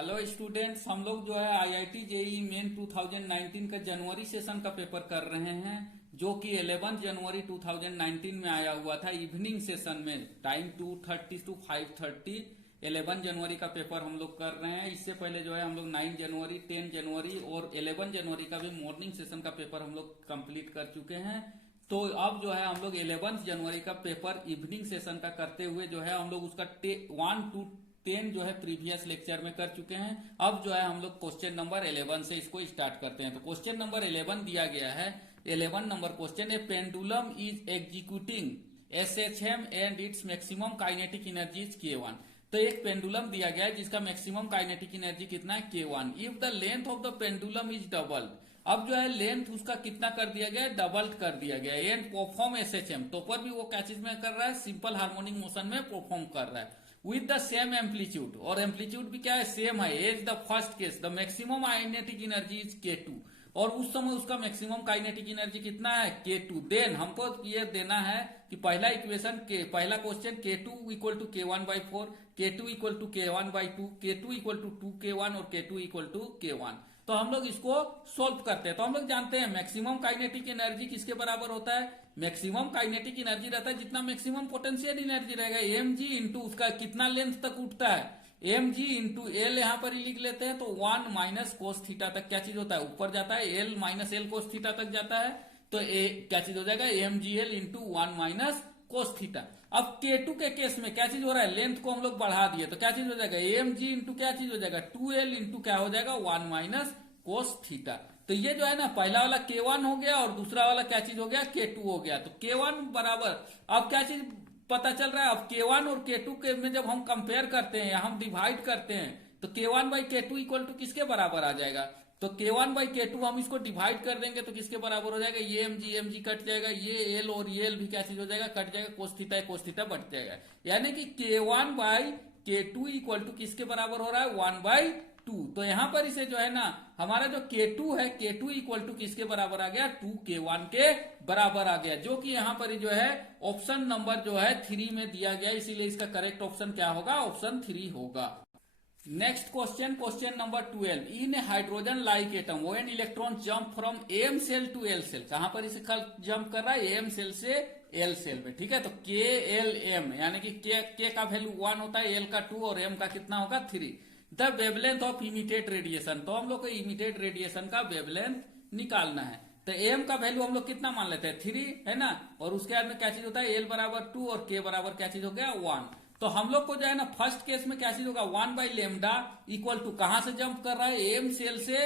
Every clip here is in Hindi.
हेलो स्टूडेंट्स, हम लोग जो है आईआईटी जेईई मेन 2019 का जनवरी सेशन का पेपर कर रहे हैं, जो कि 11 जनवरी 2019 में आया हुआ था इवनिंग सेशन में। टाइम 2:30 to 5:30 11 जनवरी का पेपर हम लोग कर रहे हैं। इससे पहले जो है हम लोग 9 जनवरी, 10 जनवरी और 11 जनवरी का भी मॉर्निंग सेशन का पेपर हम लोग कंप्लीट कर चुके हैं। तो अब जो है हम लोग 11 जनवरी का पेपर इवनिंग सेशन का करते हुए जो है हम लोग उसका 1 to 10 जो है प्रीवियस लेक्चर में कर चुके हैं। अब जो है हम लोग क्वेश्चन नंबर 11 से इसको स्टार्ट करते हैं। तो क्वेश्चन नंबर 11 दिया गया है। 11 number question, A pendulum is executing SHM and its maximum kinetic energy is K1। तो एक पेंडुलम दिया गया है जिसका मैक्सिमम काइनेटिक एनर्जी कितना है, K1। If the length of the pendulum is double, अब जो है लेंथ उसका कितना कर दिया गया है, डबल कर दिया गया है। एंड परफॉर्म एसएचएम, तो पर भी वो क्या चीज में कर रहा है, सिंपल हार्मोनिक मोशन में परफॉर्म कर रहा है विद द सेम एम्पलीट्यूड, और एम्पलीट्यूड भी क्या है, सेम है as the first case. The maximum kinetic energy is K2, और उस समय उसका मैक्सिमम काइनेटिक एनर्जी कितना है, K2। देन हमको ये देना है कि पहला इक्वेशन के पहला question K2 equal to K1/4, K2 equal to K1/2, K2 equal to 2K1 और K2 इक्वल टू K1। तो हम लोग इसको सोल्व करते हैं। तो हम लोग जानते हैं मैक्सिमम काइनेटिक एनर्जी किसके बराबर होता है, मैक्सिमम काइनेटिक एनर्जी रहता है जितना मैक्सिमम पोटेंशियल एनर्जी रहेगा, mg इंटू उसका कितना लेंथ तक उठता है, mg इंटू एल यहाँ पर ही लिख लेते हैं। तो 1 माइनस कोस थीटा तक क्या चीज होता है, ऊपर जाता है, L minus L cos theta तक जाता है। तो क्या चीज हो जाएगा, mgl into 1 minus cos theta. अब K2 के केस में क्या चीज हो रहा है, लेंथ को हम लोग बढ़ा दिए, तो क्या चीज हो जाएगा, mg इंटू क्या चीज हो जाएगा, 2l इंटू क्या हो जाएगा, 1 माइनस कोस थीटा। तो ये जो है ना पहला वाला K1 हो गया और दूसरा वाला क्या चीज हो गया, K2 हो गया। तो K1 बराबर, अब क्या चीज पता चल रहा है, अब K1 और K2 के में जब हम कंपेयर करते हैं या हम डिवाइड करते हैं तो K1/K2 इक्वल टू किसके बराबर आ जाएगा, तो K1/K2 हम इसको डिवाइड कर देंगे तो किसके बराबर हो जाएगा, ये mg कट जाएगा, ये l और ये l भी क्या चीज हो जाएगा, कट जाएगा, कोस थीटा बच जाएगा। यानी कि K1/K2 इक्वल टू किसके बराबर हो रहा है, 1/2। तो यहां पर इसे जो है ना हमारा जो K2 है, K2 इक्वल टू किसके बराबर आ गया, 2K1 के बराबर आ गया, जो कि यहां पर जो है ऑप्शन नंबर जो है 3 में दिया गया, इसीलिए इसका करेक्ट ऑप्शन क्या होगा, ऑप्शन 3 होगा। Next question, question number 12, in a hydrogen like atom when electron jump from m shell to l shell, कहां पर इसे जंप कर रहा है, m सेल से l सेल में, ठीक है। तो KLM यानी कि K का वैल्यू 1 होता है, L का 2 और M का कितना होगा, 3। The wavelength of emitted radiation, तो हम लोग को इमिटेड रेडिएशन का वेवलेंथ निकालना है। तो M का वैल्यू हम लोग कितना मान लेते हैं, 3 है ना, और उसके बाद में क्या चीज होता है, L बराबर 2 और K बराबर क्या चीज हो गया, 1। तो हम लोग को जो है ना फर्स्ट केस में क्या चीज होगा, 1/λ इक्वल टू कहां से जंप कर रहा है, M सेल से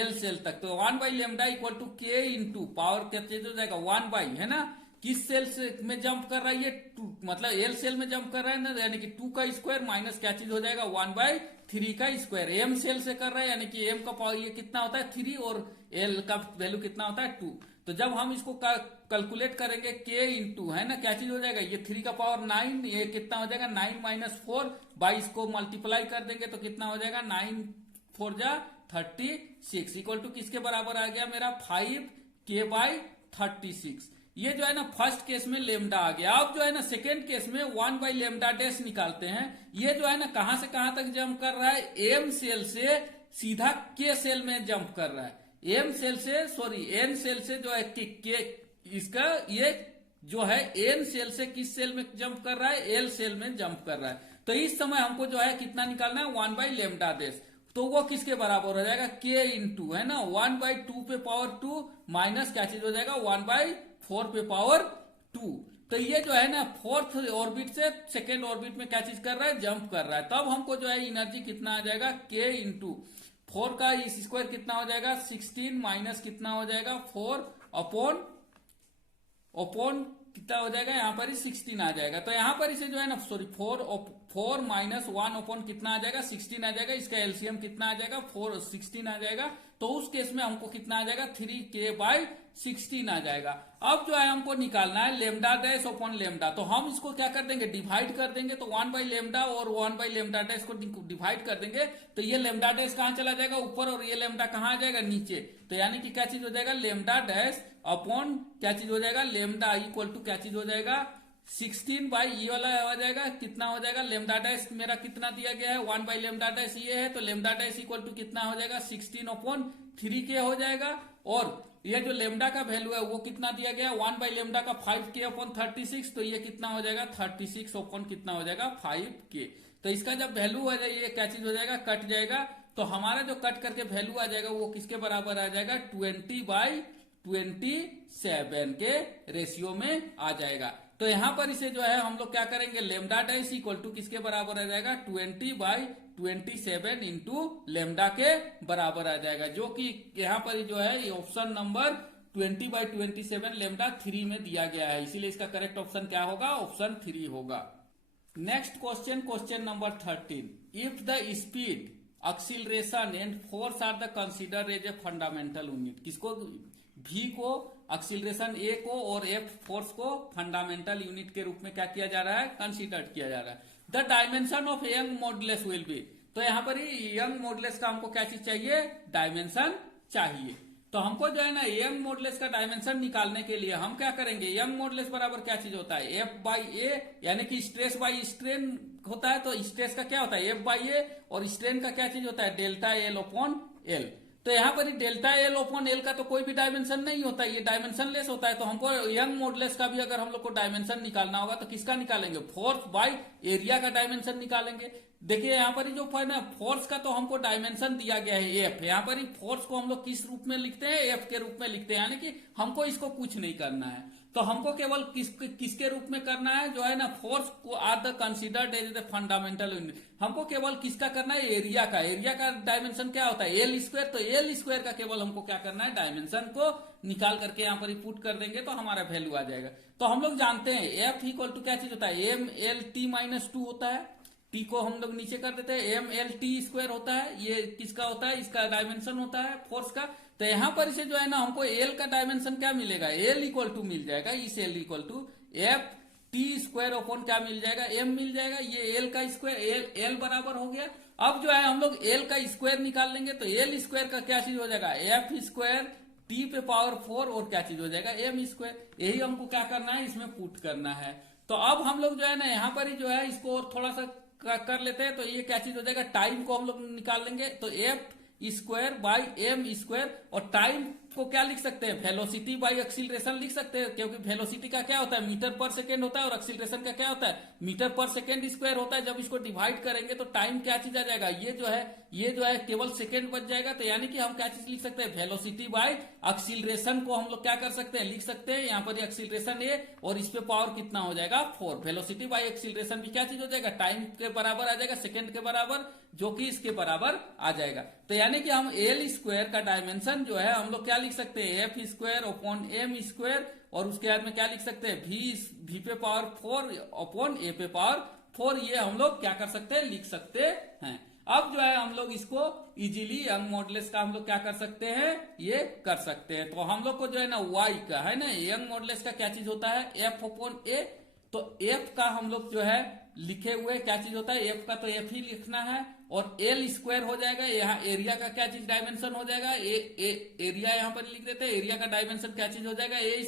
L सेल तक। तो 1/λ equal to K into power क्या चीज हो जाएगा, 1 है ना, किस सेल से में जंप कर रहा है, ये 2 मतलब L सेल में जंप कर रहा है ना, यानी कि 2 का स्क्वायर माइनस क्या चीज हो जाएगा, 1/3 का स्क्वायर। M सेल से कर रहा है यानी कि M का पावर ये कितना होता है, 3 और L का वैल्यू कितना होता है, 2। तो जब हम इसको कैलकुलेट करेंगे K इंटू है ना, क्या चीज हो जाएगा, ये 3 का पावर 9, ये कितना हो जाएगा 9 माइनस 4 बाई इसको मल्टीप्लाई कर देंगे तो कितना हो जाएगा, 9 4 जा 36 इक्वल टू किसके बराबर आ गया मेरा, 5K/36। ये जो है ना फर्स्ट केस में लेमडा आ गया। अब जो है ना सेकेंड केस में 1/λ' निकालते हैं। ये जो है ना कहां से कहां तक जंप कर रहा है, M सेल से सीधा K सेल में जंप कर रहा है, M सेल से सॉरी N सेल से जो है K इसका ये जो है N सेल से किस सेल में जंप कर रहा है, L सेल में जंप कर रहा है। तो इस समय हमको जो है कितना निकालना है, 1/λ', तो वो किसके बराबर हो जाएगा, K इंटू है ना 1/2 पे पावर 2 माइनस क्या चीज हो जाएगा, 1/4 पे पावर 2। तो ये जो है ना फोर्थ ऑर्बिट से सेकेंड ऑर्बिट में क्या चीज कर रहा है, जंप कर रहा है। तब हमको जो है एनर्जी कितना आ जाएगा, K इंटू 4 का इस स्क्वायर कितना हो जाएगा, 16 माइनस कितना हो जाएगा, 4 अपॉन कितना हो जाएगा, यहाँ पर ही 16 आ जाएगा। तो यहाँ पर इसे जो है ना सॉरी 4 माइनस 1 अपॉन कितना आ जाएगा, 16 आ जाएगा। इसका एलसीएम कितना आ जाएगा, 16 आ जाएगा। तो उस केस में हमको कितना आ जाएगा, 3K/16 आ जाएगा। अब जो है हमको निकालना है λ' अपॉन λ, तो हम इसको क्या कर देंगे, डिवाइड कर देंगे। तो 1/λ और 1/λ' को डिवाइड कर देंगे तो ये λ' कहां चला जाएगा, ऊपर, और ये λ कहां आ जाएगा, नीचे। तो यानी कि क्या चीज हो जाएगा, λ' अपॉन क्या चीज हो जाएगा, λ इक्वल टू क्या चीज हो जाएगा, 16 बाई ये वाला हो जाएगा, कितना हो जाएगा, लेमडा डैश मेरा कितना दिया गया है 1 बाई लेमडा डैश ये है, तो लेमडा डैश इक्वल टू कितना हो जाएगा 16/3k हो जाएगा। और ये जो लेमडा का वैल्यू है वो कितना दिया गया है 1 बाई लेमडा का 5k/36, तो ये कितना हो जाएगा 36 ओपन कितना हो जाएगा 5k। तो इसका जब वैल्यू आ जाए ये क्या चीज हो जाएगा, कट जाएगा। तो हमारा जो कट करके वैल्यू आ जाएगा वो किसके बराबर आ जाएगा 20/27 के रेशियो में आ जाएगा। तो यहां पर इसे जो है हम लोग क्या करेंगे, लेमडा डैश इक्वल टू किसके बराबर आ जाएगा 20/27 इंटू लेमडा के बराबर आ जाएगा, जो कि यहां पर जो है ये ऑप्शन नंबर 20/27 लेमडा 3 में दिया गया है, इसीलिए इसका करेक्ट ऑप्शन क्या होगा, ऑप्शन 3 होगा। Next question, question number 13, if the speed, acceleration and force are the considered as a fundamental unit, किसको, v को एक्सीलरेशन a को और f फोर्स को फंडामेंटल यूनिट के रूप में क्या किया जा रहा है, कंसीडर किया जा रहा है। The dimension of young modulus will be, तो यहां पर ही यंग मॉडुलस का हमको क्या चीज चाहिए, डायमेंशन चाहिए। तो हमको जो है ना यंग मॉडुलस का डायमेंशन निकालने के लिए हम क्या करेंगे, यंग मॉडुलस बराबर क्या चीज होता है एफ बाई ए, यानी कि स्ट्रेस बाई स्ट्रेन होता है, तो स्ट्रेस का क्या होता है एफ बाई ए, और स्ट्रेन का क्या चीज होता है डेल्टा एल अपॉन एल। तो यहाँ पर डेल्टा एल अपॉन एल का तो कोई भी डायमेंशन नहीं होता है, ये डायमेंशन लेस होता है। तो हमको यंग मॉडुलस का भी अगर हम लोग को डायमेंशन निकालना होगा तो किसका निकालेंगे, फोर्स बाय एरिया का डायमेंशन निकालेंगे। देखिए यहाँ पर जो है ना फोर्स का तो हमको डायमेंशन दिया गया है एफ, यहाँ पर फोर्स को हम लोग किस रूप में लिखते हैं, एफ के रूप में लिखते हैं, यानी कि हमको इसको कुछ नहीं करना है। तो हमको केवल किसके रूप में करना है, जो है ना फोर्स को are the considered as the fundamental unit, हमको केवल किसका करना है, एरिया का। एरिया का डायमेंशन क्या होता है एल स्क्वायर, तो एल स्क्वायर का केवल हमको क्या करना है, डायमेंशन को निकाल करके यहाँ पर पुट कर देंगे तो हमारा वैल्यू आ जाएगा। तो हम लोग जानते हैं एफ इक्वल टू क्या चीज होता है, एम एल टी माइनस 2 होता है, टी को हम लोग नीचे कर देते हैं, एम एल टी स्क्वायर होता है, ये किसका होता है, इसका डायमेंशन होता है फोर्स का। तो यहां पर इसे जो है ना हमको एल का डायमेंशन क्या मिलेगा, एल इक्वल टू मिल जाएगा, इस L equal to F T square upon क्या मिल जाएगा, एम मिल जाएगा, ये एल का स्क्वायर एल बराबर हो गया। अब जो है हम लोग एल का स्क्वायर निकाल लेंगे, तो एल स्क्वायर का क्या चीज हो जाएगा, एफ स्क्वायर टी पे पावर 4 और क्या चीज हो जाएगा एम स्क्वायर। यही हमको क्या करना है, इसमें पुट करना है। तो अब हम लोग जो है ना यहाँ पर ही जो है इसको और थोड़ा सा कर लेते हैं, तो ये क्या चीज हो जाएगा, टाइम को हम लोग निकाल लेंगे, तो F square by M square, और टाइम को क्या लिख सकते हैं, वेलोसिटी बाई एक्सीलरेशन लिख सकते हैं, क्योंकि वेलोसिटी का क्या होता है मीटर पर सेकेंड होता है और एक्सीलरेशन का क्या होता है मीटर पर सेकेंड स्क्वायर होता है। जब इसको डिवाइड करेंगे तो टाइम क्या चीज आ जाएगा, ये जो है केवल सेकेंड बच जाएगा। तो यानी कि हम क्या चीज लिख सकते हैं, वेलोसिटी बाई एक्सीलरेशन को हम लोग क्या कर सकते हैं, लिख सकते हैं यहाँ पर एक्सीलरेशन ए, और इस पे पावर कितना हो जाएगा 4। वेलोसिटी बाई एक्सीलरेशन भी क्या चीज हो जाएगा, टाइम के बराबर आ जाएगा, सेकेंड के बराबर, जो कि इसके बराबर आ जाएगा। तो यानी कि हम एल स्क्वायर का डायमेंशन जो है हम लोग क्या लिख सकते हैं, F square upon M square, और उसके बाद में क्या लिख सकते हैं, वी पे पावर 4 अपॉन ए पे पावर 4, ये हम लोग क्या कर सकते हैं, लिख सकते हैं। अब जो है हम लोग इसको इजीली यंग मॉडुलस का हम लोग क्या कर सकते हैं, ये कर सकते हैं। तो हम लोग को जो है ना वाई का है ना यंग मॉडुलस का क्या चीज होता है, एफ अपॉन ए। तो एफ का हम लोग जो है लिखे हुए क्या चीज होता है, एफ का तो एफ ही लिखना है, और एल स्क्वायर हो जाएगा, यहाँ एरिया का क्या चीज डायमेंशन हो जाएगा, एरिया यहाँ पर लिख देते हैं, एरिया का डायमेंशन क्या चीज हो जाएगा एल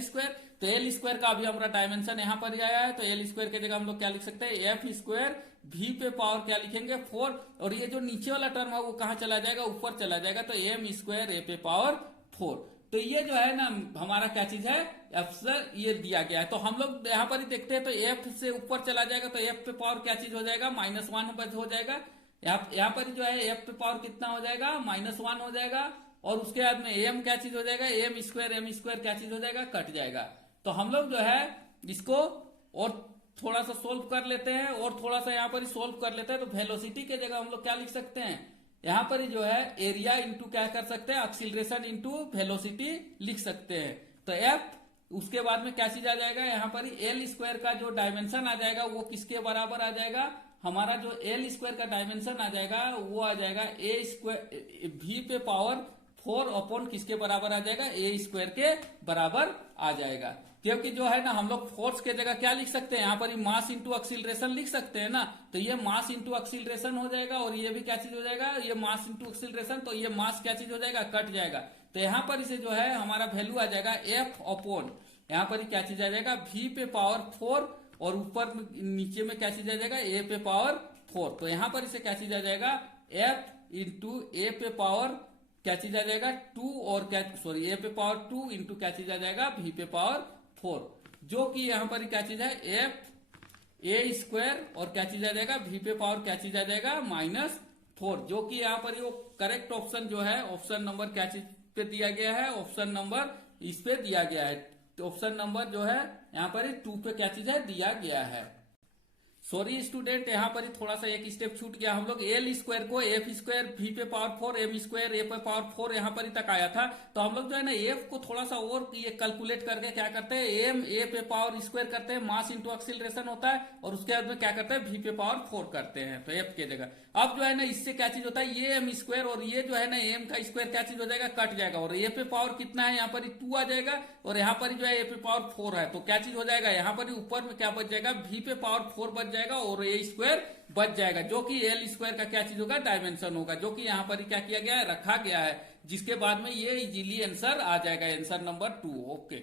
स्क्वायर। तो एल स्क्वायर का अभी हमारा डायमेंशन यहाँ पर आया है, तो एल स्क्वायर की जगह हम लोग क्या लिख सकते हैं, एफ स्क्वायर वी पे पावर क्या लिखेंगे 4, और ये जो नीचे वाला टर्म है वो कहाँ चला जाएगा, ऊपर चला जाएगा, तो एम स्क्वायर ए पे पावर 4। तो ये जो है ना हमारा क्या चीज है, अफसर ये दिया गया है। तो हम लोग यहाँ पर ही देखते हैं, तो एफ से ऊपर चला जाएगा, तो एफ पे पावर क्या चीज हो जाएगा, -1 हो जाएगा। यहाँ पर जो है एफ पे पावर कितना हो जाएगा, -1 हो जाएगा, और उसके बाद में एम क्या चीज हो जाएगा, एम स्क्वायर क्या चीज हो जाएगा, कट जाएगा। तो हम लोग जो है इसको और थोड़ा सा सोल्व कर लेते हैं, और थोड़ा सा यहाँ पर ही सोल्व कर लेते हैं। तो वेलोसिटी के जगह हम लोग क्या लिख सकते हैं, यहाँ पर ही जो है एरिया इंटू क्या कर सकते हैं, एक्सीलरेशन इंटू वेलोसिटी लिख सकते हैं। तो एफ उसके बाद में क्या चीज आ जाएगा, यहाँ पर ही एल स्क्वायर का जो डायमेंशन आ जाएगा वो किसके बराबर आ जाएगा, हमारा जो एल स्क्वायर का डायमेंशन आ जाएगा वो आ जाएगा ए स्क्वायर वी पे पावर 4 अपॉन किसके बराबर आ जाएगा, ए स्क्वायर के बराबर आ जाएगा। क्योंकि जो है ना हम लोग फोर्स के जगह क्या लिख सकते हैं, यहाँ पर मास इंटू एक्सीलरेशन लिख सकते हैं ना, तो ये मास इंटू एक्सीलरेशन हो जाएगा, और ये भी क्या चीज हो जाएगा, ये मास इंटू एक्सीलरेशन, तो ये मास क्या चीज हो जाएगा, कट जाएगा। तो यहाँ पर इसे जो है हमारा वैल्यू आ जाएगा एफ अपॉन यहाँ पर क्या चीज आ जाएगा, v पे पावर 4 और ऊपर नीचे में क्या चीज आ जाएगा, a पे पावर 4। तो यहाँ पर इसे क्या चीज आ जाएगा, f इंटू a पे पावर क्या चीज आ जाएगा 2 और क्या सॉरी a पे पावर 2 इंटू क्या चीज आ जाएगा v पे पावर 4, जो कि यहाँ पर क्या चीज है f a स्क्वायर और क्या चीज आ जाएगा v पे पावर क्या चीज आ जाएगा -4, जो कि यहाँ पर वो करेक्ट ऑप्शन जो है ऑप्शन नंबर क्या चीज पे दिया गया है, ऑप्शन नंबर इस पे दिया गया है। तो ऑप्शन नंबर जो है यहाँ पर 2 पे क्या चीज है दिया गया है। सॉरी स्टूडेंट, यहाँ पर ही थोड़ा सा एक स्टेप छूट गया। हम लोग एल स्क्वायर को एफ स्क्वायर v पे पावर 4 एम स्क्वायर ए पे पावर 4 यहाँ पर ही तक आया था। तो हम लोग जो है ना एफ को थोड़ा सा और ये कैलकुलेट करके क्या करते हैं, एम ए पे पावर स्क्वायर करते हैं, मास इंटू एक्सीलरेशन होता है, और उसके बाद में क्या करते हैं v पे पावर 4 करते हैं, तो एफ के जगह। अब जो है ना इससे क्या चीज होता है, ये एम स्क्वायर और ये जो है ना एम का स्क्वायर क्या चीज हो जाएगा, कट जाएगा, और ए पे पावर कितना है यहाँ पर 2 आ जाएगा, और यहाँ पर जो है ए पे पावर 4 है, तो क्या चीज हो जाएगा यहाँ पर ऊपर में क्या बच जाएगा, v पे पावर 4 बच जाएगा और ए स्क्वायर बच जाएगा, जो कि एल स्क्वायर का क्या चीज होगा, डायमेंशन होगा, जो कि यहाँ पर क्या किया गया है, रखा गया है, जिसके बाद में ये इजीली आंसर आ जाएगा, answer number 2। Okay,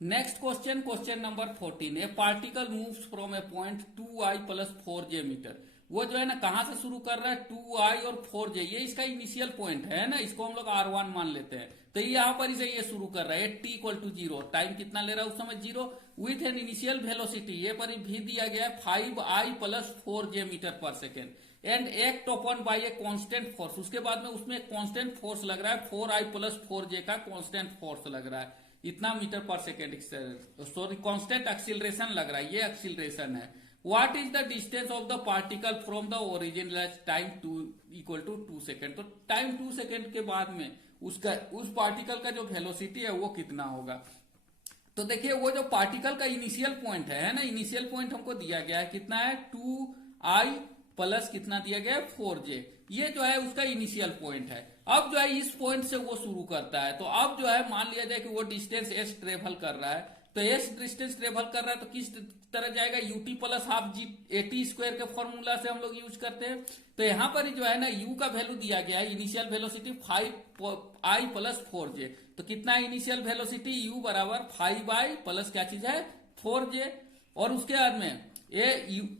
next question, question number 14। A particle moves from a point 2i + 4j metre. वो जो है ना कहां से शुरू कर रहा है, 2i और 4j, ये इसका इनिशियल पॉइंट है ना, इसको हम लोग r1 मान लेते हैं। तो यहाँ पर इसे ये शुरू कर रहा है t = 0, टाइम कितना ले रहा है उस समय 0, विथ एन इनिशियल वेलोसिटी, ये पर भी दिया गया है 5i + 4j मीटर पर second, and act upon bye a constant force. उसके बाद में उसमें कांस्टेंट फोर्स लग रहा है 4i + 4j का कांस्टेंट फोर्स लग रहा है, इतना मीटर पर सेकेंड, सॉरी कांस्टेंट एक्सीलरेशन लग रहा है, ये एक्सीलरेशन है। What is the distance of the particle from the origin? Time 2 = 2 second. तो टाइम 2 सेकेंड के बाद में उसका उस पार्टिकल का जो वेलोसिटी है वो कितना होगा। तो देखिए वो जो पार्टिकल का इनिशियल पॉइंट है ना, इनिशियल पॉइंट हमको दिया गया है कितना है, 2i प्लस कितना दिया गया है 4j, ये जो है उसका इनिशियल पॉइंट है। अब जो है इस पॉइंट से वो शुरू करता है, तो अब जो है मान लिया जाए कि वो डिस्टेंस s ट्रेवल कर रहा है, तो एस डिस्टेंस ट्रेवल कर रहा है तो किस तरह जाएगा, ut + ½ g at स्क्वायर के फॉर्मूला से हम लोग यूज करते हैं। तो यहाँ पर जो है ना u का वैल्यू दिया गया है, इनिशियल वेलोसिटी 5i + 4j, तो कितना है इनिशियल वेलोसिटी, u बराबर 5i प्लस क्या चीज है 4j, और उसके बाद में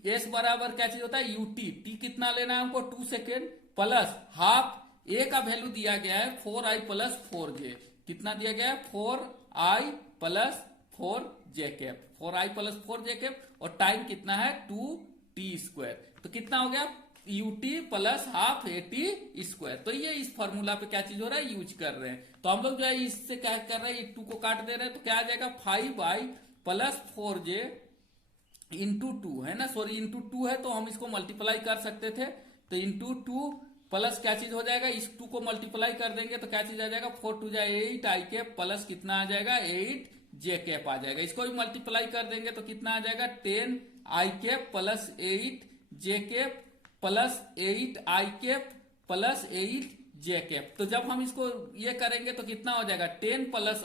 एस बराबर क्या चीज होता है ut, t कितना लेना है हमको 2 सेकेंड, प्लस हाफ a का वैल्यू दिया गया है 4i + 4j, कितना दिया गया है 4i + 4j cap, 4i + 4j cap, और टाइम कितना है 2t², तो कितना हो गया ut + ½ at स्क्वायर। तो ये इस फॉर्मूला पे क्या चीज हो रहा है, यूज कर रहे हैं। तो हम लोग जो है इससे क्या कर रहे हैं, 2 को काट दे रहे हैं, तो क्या आ जाएगा 5i + 4j इंटू 2 है ना, सॉरी इंटू 2 है तो हम इसको मल्टीप्लाई कर सकते थे, तो इंटू 2 प्लस क्या चीज हो जाएगा, इस 2 को मल्टीप्लाई कर देंगे तो क्या चीज आ जाएगा 4 × 2 = 8i कैप प्लस कितना आ जाएगा 8j कैप आ जाएगा। इसको भी मल्टीप्लाई कर देंगे तो कितना आ जाएगा 10i cap plus 8j cap plus 8i cap plus 8j cap. तो जब हम इसको ये करेंगे तो कितना हो जाएगा 10 प्लस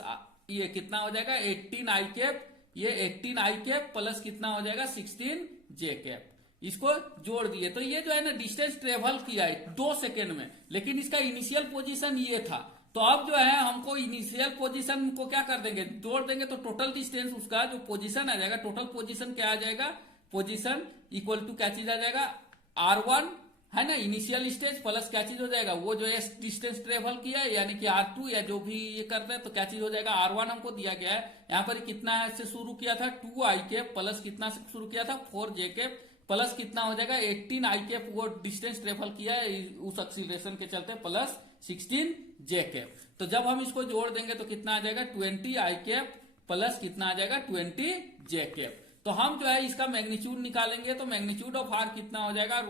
ये कितना हो जाएगा 18i कैप, ये 18i कैप प्लस कितना हो जाएगा 16j कैप, इसको जोड़ दिए। तो ये जो है ना डिस्टेंस ट्रेवल किया है 2 सेकेंड में, लेकिन इसका इनिशियल पोजीशन ये था। तो अब जो है हमको इनिशियल पोजीशन को क्या कर देंगे, जोड़ देंगे, तो टोटल डिस्टेंस उसका जो पोजीशन आ जाएगा, टोटल पोजीशन क्या आ जाएगा, पोजीशन इक्वल टू क्या चीज आ जाएगा r1 है ना, इनिशियल स्टेज प्लस क्या चीज हो जाएगा वो जो डिस्टेंस ट्रेवल किया है यानी कि r2 या जो भी ये करते हैं, तो क्या चीज हो जाएगा r1 हमको दिया गया है, यहाँ पर कितना से शुरू किया था 2i कैप प्लस कितना से शुरू किया था 4j कैप प्लस कितना हो जाएगा 18i कैप, वो डिस्टेंस ट्रेवल किया है उस एक्सीलरेशन के चलते, प्लस 16j कैप। तो जब हम इसको जोड़ देंगे तो कितना आ जाएगा 20i कैप प्लस कितना आ जाएगा 20j कैप। तो हम जो है इसका मैग्नीट्यूड निकालेंगे, तो मैग्नीट्यूड ऑफ r कितना हो जाएगा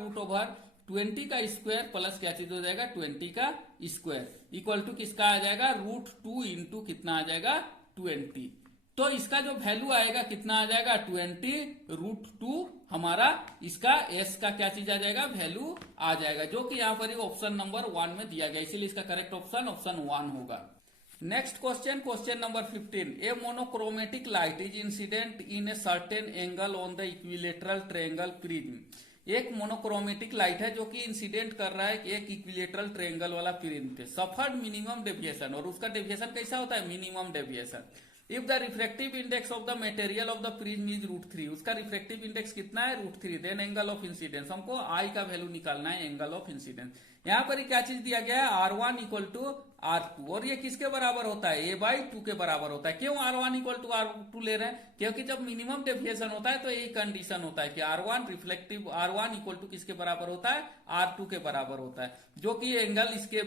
√20 का स्क्वायर प्लस क्या चीज हो जाएगा 20 का स्क्वायर इक्वल टू किसका आ जाएगा √2 इंटू कितना आ जाएगा 20। तो इसका जो वैल्यू आएगा कितना आ जाएगा 20 √2, हमारा इसका s का क्या चीज आ जाएगा वैल्यू आ जाएगा, जो कि यहाँ पर ऑप्शन नंबर 1 में दिया गया, इसीलिए इसका करेक्ट ऑप्शन ऑप्शन 1 होगा। Next question, question number 15। A monochromatic light is incident in a certain angle on the equilateral triangle prism. एक मोनोक्रोमेटिक लाइट है जो कि इंसिडेंट कर रहा है एक इक्विलेटरल ट्रायंगल वाला प्रिज्म पे, सफर्ड मिनिमम डेविएशन, और उसका डेविएशन कैसा होता है minimum deviation. If the refractive index of the material of the prism is √3, उसका रिफ्रैक्टिव इंडेक्स कितना है √3, देन एंगल ऑफ इंसिडेंस, हमको आई का वैल्यू निकालना है, एंगल ऑफ इंसिडेंस। यहां पर क्या चीज दिया गया है, R1 = R2, और ये किसके बराबर होता है, A/2 के बराबर होता है। क्यों R1 = R2 ले रहे हैं, क्योंकि जब मिनिमम डेविएशन होता है तो एक कंडीशन होता है कि R1 रिफ्लेक्टिव, R1 = किसके बराबर होता है, R2 के बराबर होता है, जो कि एंगल इसके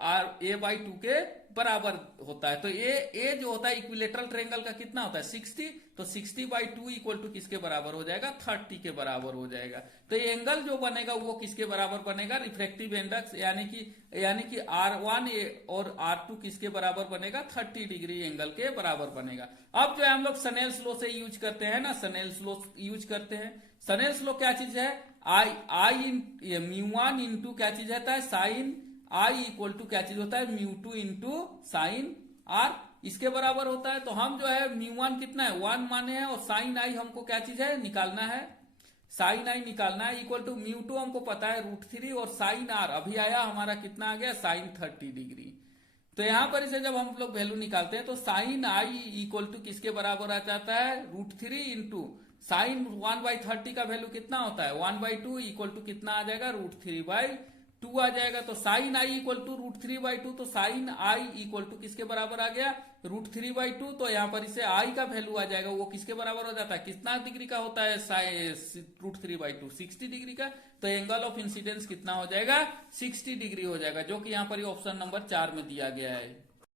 A/2 के बराबर होता है। तो ए जो होता है इक्विलेटरल ट्रायंगल का कितना होता है 60, तो 60/2 = किसके बराबर हो जाएगा, 30 के बराबर हो जाएगा। तो ये एंगल जो बनेगा वो किसके बराबर बनेगा, रिफ्रैक्टिव इंडेक्स, यानी कि R1 और R2 किसके बराबर बनेगा, 30 डिग्री एंगल के बराबर बनेगा। अब जो है हम लोग स्नेल्स लॉ से यूज करते हैं ना, स्नेल्स लॉ यूज करते हैं। स्नेल्स लॉ क्या चीज है, μ1 इंटू क्या चीज रहता है, साइन I = क्या चीज होता है, μ2 इंटू साइन R, इसके बराबर होता है। तो हम जो है μ1 कितना है 1 माने हैं, और साइन I हमको क्या चीज है निकालना है, साइन I निकालना है, = μ2 हमको पता है √3, और साइन R अभी आया हमारा कितना आ गया, साइन 30 डिग्री। तो यहां पर इसे जब हम लोग वैल्यू निकालते हैं तो साइन I = किसके बराबर आ जाता है, √3 इंटू साइन 1/30 का वैल्यू कितना होता है 1/2 = कितना आ जाएगा, √3/2 आ जाएगा। तो साइन I = √3/2, तो साइन I = किसके बराबर आ गया, √3/2। तो यहां पर इसे I का वैल्यू आ जाएगा, वो किसके बराबर हो जाता है, कितना डिग्री का होता है, √3/2 60 डिग्री का। तो एंगल ऑफ इंसिडेंस कितना हो जाएगा, 60 डिग्री हो जाएगा, जो कि यहां पर ऑप्शन नंबर 4 में दिया गया है।